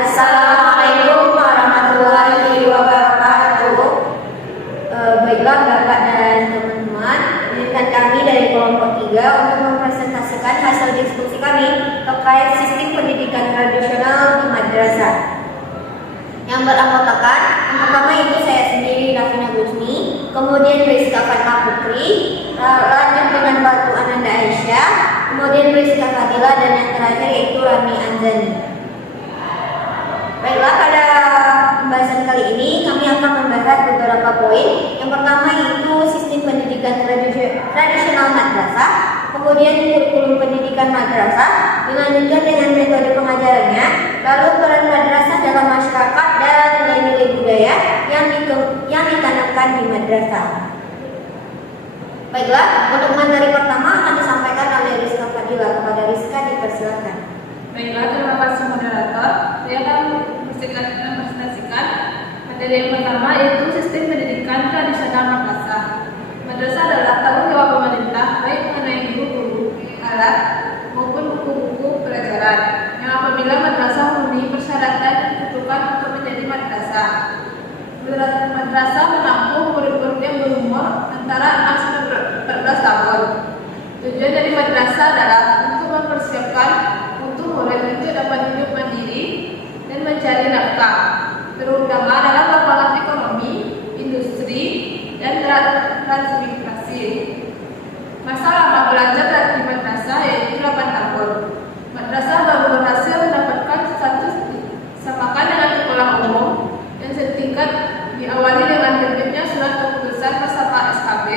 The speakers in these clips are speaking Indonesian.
Assalamualaikum warahmatullahi wabarakatuh. Baiklah Bapak dan teman-teman, izinkan kami dari kelompok 3 untuk mempresentasikan hasil diskusi kami terkait sistem pendidikan tradisional di madrasah. Yang beranggotakan, yang pertama itu saya sendiri Rafina Gusni, kemudian Rizka Fatma Putri, lanjut dengan Batu Ananda Aisyah, kemudian Rizka Fadila, dan yang terakhir yaitu Rani Anzani. Baiklah, pada pembahasan kali ini kami akan membahas beberapa poin. Yang pertama yaitu sistem pendidikan tradisional madrasah, kemudian kurikulum pendidikan madrasah, dilanjutkan dengan metode pengajarannya, lalu peran madrasah dalam masyarakat dan nilai-nilai budaya yang ditanamkan di madrasah. Baiklah, untuk materi pertama akan disampaikan oleh Rizka Fadila. Kepada Rizka dipersilakan. Baiklah, terima kasih moderator. Saya akan mempresentasikan materi yang pertama yaitu sistem pendidikan tradisional madrasah. Madrasah adalah tanggung jawab pemerintah baik mengenai guru-guru, alat maupun buku-buku pelajaran. Yang apabila madrasah memenuhi persyaratan dibutuhkan untuk menjadi madrasah. Madrasah menampung murid-murid yang berumur antara 6 sampai 14 tahun. Tujuan dari madrasah adalah untuk mempersiapkan murid untuk dapat hidup mandiri dan mencari nafkah, terutama dalam lapangan ekonomi, industri, dan transmigrasi. Masa lama belajar di madrasah yaitu 8 tahun. Madrasah baru berhasil mendapatkan status disamakan dengan sekolah umum dan setingkat diawali dengan terbitnya surat keputusan bersama SKB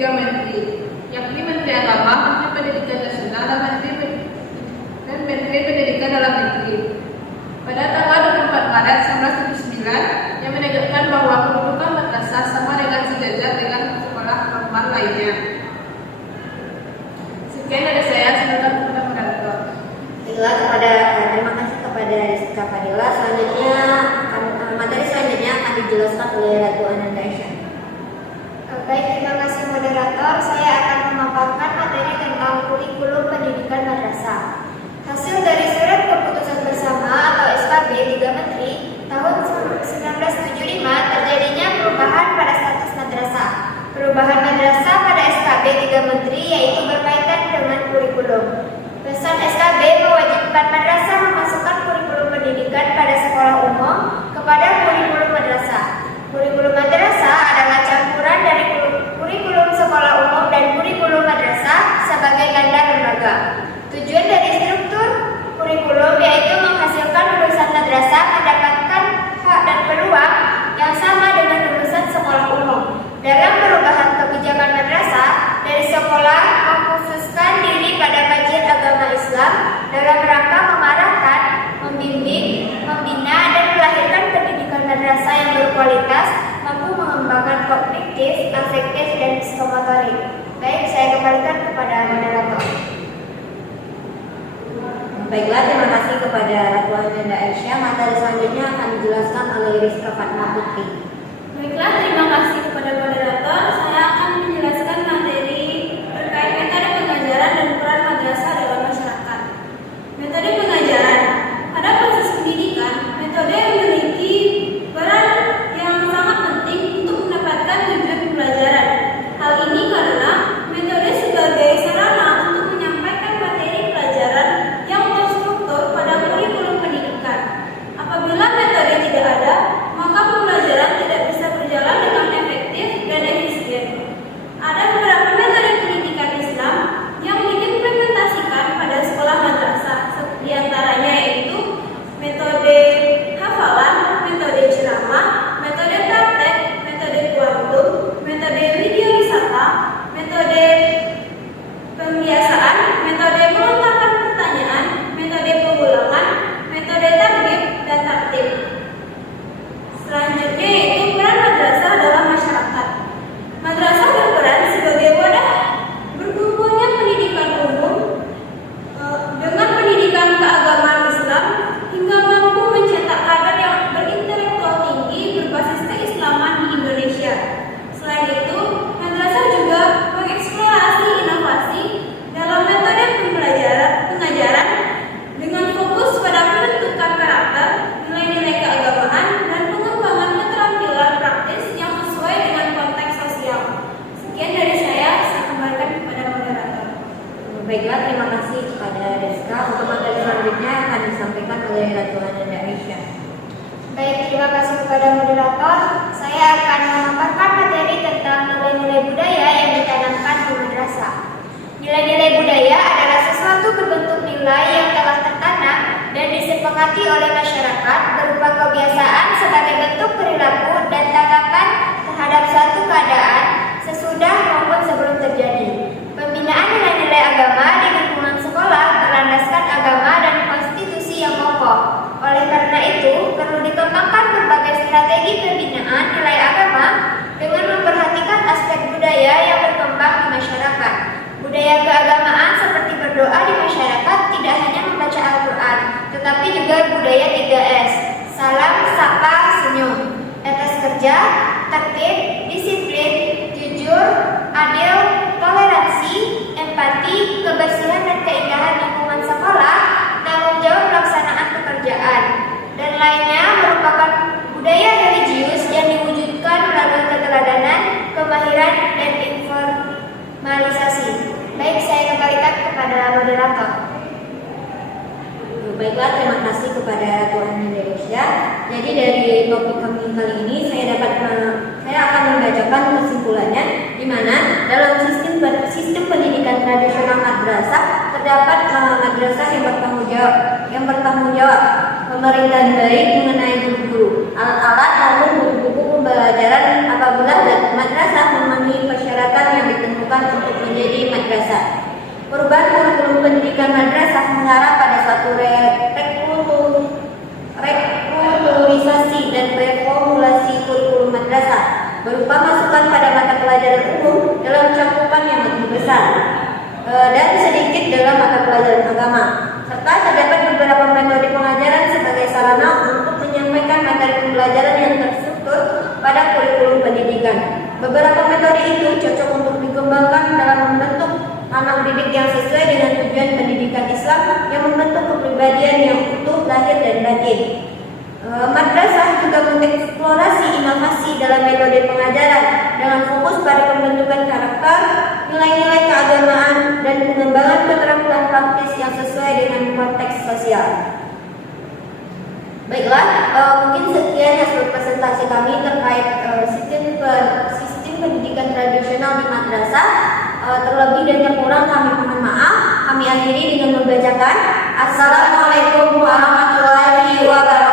3 Menteri, yakni Menteri Agama, Menteri Pendidikan Nasional, dan Menteri Pendidikan Dalam Negeri. Pada tanggal 24 Maret 1979 yang menegakkan bahwa kedudukan madrasah sama dengan sejajar dengan sekolah normal lainnya. Sekian dari saya, silakan kepada moderator. Terima kasih kepada Rizka Fadila. Selanjutnya materi selanjutnya akan dijelaskan oleh Ratu Ananda Aisyah. Baik, terima kasih moderator. Saya akan memaparkan materi tentang kurikulum pendidikan madrasah. Hasil dari surat keputusan bersama atau SKB 3 Menteri tahun 1975 terjadinya perubahan pada status madrasah. Perubahan madrasah pada SKB 3 Menteri yaitu berkaitan dengan kurikulum. Pesan SKB mewajibkan madrasah memasukkan kurikulum pendidikan pada sekolah umum kepada kurikulum madrasah. Kurikulum madrasah adalah campuran dari kurikulum sekolah umum dan kurikulum madrasah sebagai ganda lembaga. Tujuan dari struktur kurikulum yaitu menghasilkan lulusan madrasah mendapatkan hak dan peluang yang sama dengan lulusan sekolah umum. Dalam perubahan kebijakan madrasah dari sekolah mengkhususkan diri pada kajian agama Islam dalam rangka mengarahkan, membimbing, membina dan melahirkan pendidikan madrasah yang berkualitas, mampu mengembangkan kognitif, afektif dan psikomotorik. Baik, saya kembalikan kepada moderator. Baiklah, terima kasih kepada Ratu Ananda Aisyah. Materi selanjutnya akan dijelaskan oleh Rizka Fatma Putri. Baiklah, terima kasih kepada moderator. Saya akan menjelaskan materi terkait metode pengajaran dan peran madrasah dalam masyarakat. Metode pengajaran. Pada proses pendidikan, metode yang memiliki peran yang sangat penting untuk mendapatkan tujuan pembelajaran. Hal ini karena metode sebagai sarana untuk menyampaikan materi pelajaran yang terstruktur pada kurikulum pendidikan. Apabila metode tidak ada, maka pembelajaran tidak bisa berjalan dengan efektif dan efisien. Ada kehadiran Tuhan Anda, Aisyah. Baik, terima kasih kepada moderator. Saya akan memaparkan materi tentang nilai-nilai budaya yang ditanamkan di madrasah. Nilai-nilai budaya adalah sesuatu berbentuk nilai yang telah tertanam dan disepakati oleh masyarakat berupa kebiasaan sebagai bentuk perilaku dan tanggapan terhadap suatu keadaan sesudah maupun sebelum terjadi. Pembinaan nilai-nilai agama di lingkungan sekolah berlandaskan agama dan konstitusi yang kokoh. Oleh karena itu, perlu dikembangkan berbagai strategi pembinaan nilai agama dengan memperhatikan aspek budaya yang berkembang di masyarakat. Budaya keagamaan seperti berdoa di masyarakat tidak hanya membaca Al-Quran, tetapi juga budaya 3S, salam, sapa, senyum, etos kerja, tertib, disiplin, jujur, adil, toleransi, empati, kebersihan dan keindahan lingkungan sekolah, tanggung jawab pelaksanaan pekerjaan, dan lainnya merupakan budaya religius yang diwujudkan melalui keteladanan, kemahiran, dan informalisasi. Baik, saya kembalikan kepada moderator. Baiklah, terima kasih kepada Tuhan Anda, Aisyah. Jadi dari topik kami kali ini saya akan membacakan kesimpulannya, di mana dalam sistem pendidikan tradisional madrasah terdapat madrasah yang bertanggung jawab, pemerintahan baik mengenai guru-guru, alat-alat maupun buku-buku pembelajaran apabila madrasah memenuhi persyaratan yang ditentukan untuk menjadi madrasah. Perubahan kurikulum pendidikan madrasah mengarah pada suatu rekulturisasi dan reformulasi kurikulum madrasah berupa masukan pada mata pelajaran umum dalam cakupan yang lebih besar dan sedikit dalam mata pelajaran agama, serta terdapat beberapa metode pengajaran sebagai sarana untuk menyampaikan materi pembelajaran yang terstruktur pada kurikulum pendidikan. Beberapa metode itu cocok untuk dikembangkan dalam membentuk anak didik yang sesuai dengan tujuan pendidikan Islam yang membentuk kepribadian yang utuh lahir dan batin. Madrasah juga mengeksplorasi inovasi dalam metode pengajaran dengan fokus pada pembentukan karakter, nilai-nilai keagamaan, dan pengembangan keterampilan praktis yang sesuai dengan konteks sosial. Baiklah, mungkin sekian hasil presentasi kami terkait sistem pendidikan tradisional di madrasah. Terlebih dan terkurang kami mohon maaf. Kami akhiri dengan membacakan Assalamualaikum warahmatullahi wabarakatuh.